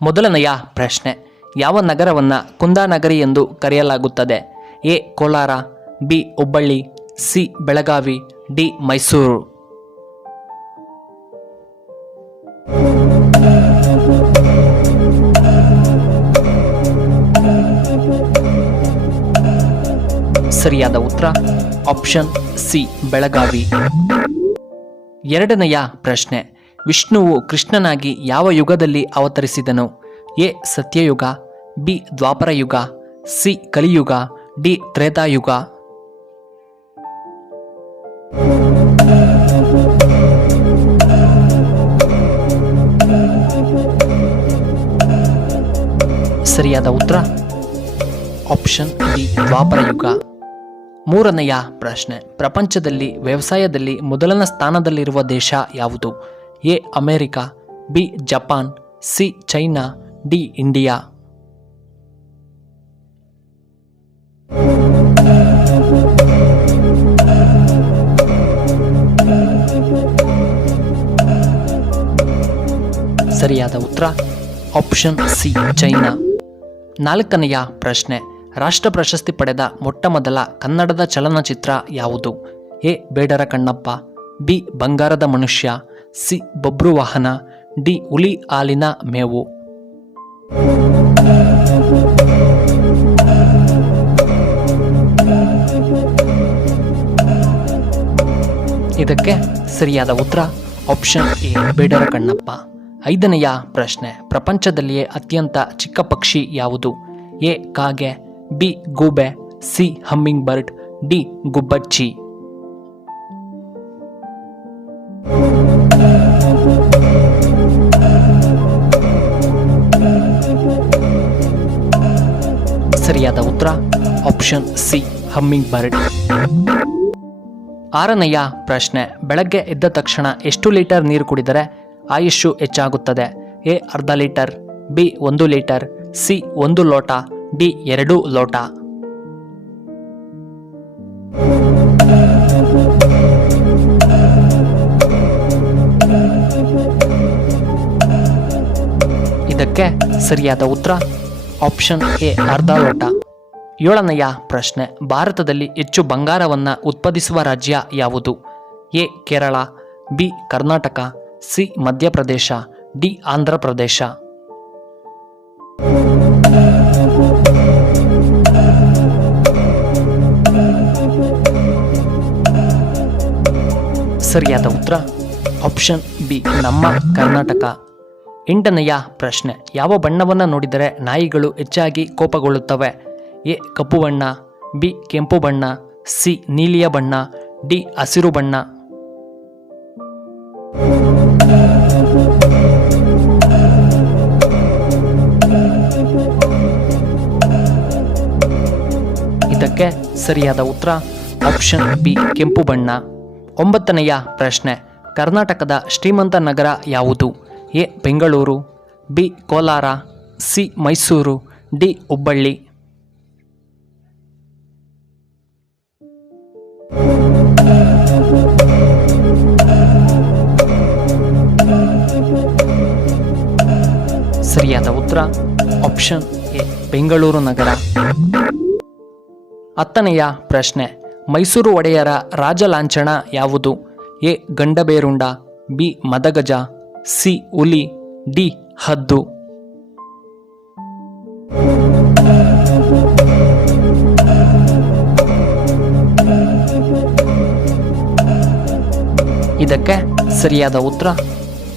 ಮೊದಲನೆಯ ಪ್ರಶ್ನೆ, ಯಾವ ನಗರವನ್ನು ಕುಂದಾನಗರಿ ಎಂದು ಕರೆಯಲಾಗುತ್ತದೆ? A Kolar, B Hubballi, C Belagavi, D Mysuru. ಸರಿಯಾದ ಉತ್ತರ ಆಪ್ಷನ್ ಸಿ ಬೆಳಗಾವಿ. ಎರಡನೆಯ ಪ್ರಶ್ನೆ, ವಿಷ್ಣುವು ಕೃಷ್ಣನಾಗಿ ಯಾವ ಯುಗದಲ್ಲಿ ಅವತರಿಸಿದನು? ಎ ಸತ್ಯಯುಗ, ಬಿ ದ್ವಾಪರ ಯುಗ, ಸಿ ಕಲಿಯುಗ, ಡಿ ತ್ರೇತಾಯುಗ. ಸರಿಯಾದ ಉತ್ತರ ಆಪ್ಷನ್ ಬಿ ದ್ವಾಪರ ಯುಗ. ಮೂರನೆಯ ಪ್ರಶ್ನೆ, ಪ್ರಪಂಚದಲ್ಲಿ ವ್ಯವಸಾಯದಲ್ಲಿ ಮೊದಲನೇ ಸ್ಥಾನದಲ್ಲಿರುವ ದೇಶ ಯಾವುದು? A America, B Japan, C China, D India. ಸರಿಯಾದ ಉತ್ತರ ಆಪ್ಷನ್ ಸಿ ಚೈನಾ. ನಾಲ್ಕನೆಯ ಪ್ರಶ್ನೆ, ರಾಷ್ಟ್ರ ಪ್ರಶಸ್ತಿ ಪಡೆದ ಮೊಟ್ಟಮೊದಲ ಕನ್ನಡದ ಚಲನಚಿತ್ರ ಯಾವುದು? ಎ ಬೇಡರ ಕಣ್ಣಪ್ಪ, ಬಿ ಬಂಗಾರದ ಮನುಷ್ಯ, ಸಿ ಬಬ್ರುವಾಹನ, ಡಿ ಹುಲಿ ಹಾಲಿನ ಮೇವು. ಇದಕ್ಕೆ ಸರಿಯಾದ ಉತ್ತರ ಆಪ್ಷನ್ ಎ ಬೇಡರ ಕಣ್ಣಪ್ಪ. ಐದನೆಯ ಪ್ರಶ್ನೆ, ಪ್ರಪಂಚದಲ್ಲಿಯೇ ಅತ್ಯಂತ ಚಿಕ್ಕ ಪಕ್ಷಿ ಯಾವುದು? ಎ ಕಾಗೆ, ಬಿ ಗೂಬೆ, ಸಿ ಹಮ್ಮಿಂಗ್ ಬರ್ಡ್, ಡಿ ಗುಬ್ಬಚ್ಚಿ. ಸರಿಯಾದ ಉತ್ತರ ಆಪ್ಷನ್ ಸಿ ಹಮ್ಮಿಂಗ್ ಬರ್ಡ್. ಆರನೆಯ ಪ್ರಶ್ನೆ, ಬೆಳಗ್ಗೆ ಎದ್ದ ತಕ್ಷಣ ಎಷ್ಟು ಲೀಟರ್ ನೀರು ಕುಡಿದರೆ ಆಯುಷ್ಯು ಹೆಚ್ಚಾಗುತ್ತದೆ? ಎ ಅರ್ಧ ಲೀಟರ್, ಬಿ 1 ಲೀಟರ್, ಸಿ 1 ಲೋಟ, ಡಿ 2 ಲೋಟ. ಇದಕ್ಕೆ ಸರಿಯಾದ ಉತ್ತರ ಆಪ್ಷನ್ ಎ ಅರ್ಧ ಲೋಟ. ಏಳನೆಯ ಪ್ರಶ್ನೆ, ಭಾರತದಲ್ಲಿ ಹೆಚ್ಚು ಬಂಗಾರವನ್ನು ಉತ್ಪಾದಿಸುವ ರಾಜ್ಯ ಯಾವುದು? A Kerala, B Karnataka, C Madhya Pradesh, D Andhra Pradesh. ಸರಿಯಾದ ಉತ್ತರ ಆಪ್ಷನ್ ಬಿ ನಮ್ಮ ಕರ್ನಾಟಕ. ಎಂಟನೆಯ ಪ್ರಶ್ನೆ, ಯಾವ ಬಣ್ಣವನ್ನು ನೋಡಿದರೆ ನಾಯಿಗಳು ಹೆಚ್ಚಾಗಿ ಕೋಪಗೊಳ್ಳುತ್ತವೆ? ಎ ಕಪ್ಪು ಬಣ್ಣ, ಬಿ ಕೆಂಪು ಬಣ್ಣ, ಸಿ ನೀಲಿಯ ಬಣ್ಣ, ಡಿ ಹಸಿರು ಬಣ್ಣ. ಇದಕ್ಕೆ ಸರಿಯಾದ ಉತ್ತರ ಆಪ್ಷನ್ ಬಿ ಕೆಂಪು ಬಣ್ಣ. ಒಂಬತ್ತನೆಯ ಪ್ರಶ್ನೆ, ಕರ್ನಾಟಕದ ಶ್ರೀಮಂತ ನಗರ ಯಾವುದು? A Bengaluru, B Kolar, C Mysuru, D Hubballi. ಸರಿಯಾದ ಉತ್ತರ ಆಪ್ಷನ್ ಎ ಬೆಂಗಳೂರು ನಗರ. ಹತ್ತನೆಯ ಪ್ರಶ್ನೆ, ಮೈಸೂರು ಒಡೆಯರ ರಾಜಲಾಂಛನ ಯಾವುದು? ಎ ಗಂಡಬೇರುಂಡ, ಬಿ ಮದಗಜ, ಸಿ ಹುಲಿ, ಡಿ ಹದ್ದು. ಇದಕ್ಕೆ ಸರಿಯಾದ ಉತ್ತರ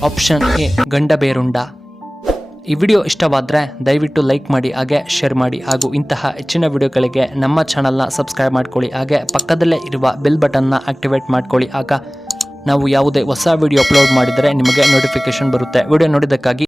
ಆಪ್ಷನ್ ಎ ಗಂಡಬೇರುಂಡ. ಈ ವಿಡಿಯೋ ಇಷ್ಟವಾದರೆ ದಯವಿಟ್ಟು ಲೈಕ್ ಮಾಡಿ, ಹಾಗೆ ಶೇರ್ ಮಾಡಿ, ಹಾಗೂ ಇಂತಹ ಹೆಚ್ಚಿನ ವಿಡಿಯೋಗಳಿಗೆ ನಮ್ಮ ಚಾನಲ್ನ ಸಬ್ಸ್ಕ್ರೈಬ್ ಮಾಡ್ಕೊಳ್ಳಿ. ಹಾಗೆ ಪಕ್ಕದಲ್ಲೇ ಇರುವ ಬೆಲ್ ಬಟನ್ನ ಆಕ್ಟಿವೇಟ್ ಮಾಡ್ಕೊಳ್ಳಿ. ಆಗ ನಾವು ಯಾವುದೇ ಹೊಸ ವಿಡಿಯೋ ಅಪ್ಲೋಡ್ ಮಾಡಿದರೆ ನಿಮಗೆ ನೋಟಿಫಿಕೇಶನ್ ಬರುತ್ತೆ. ವಿಡಿಯೋ ನೋಡಿದ್ದಕ್ಕಾಗಿ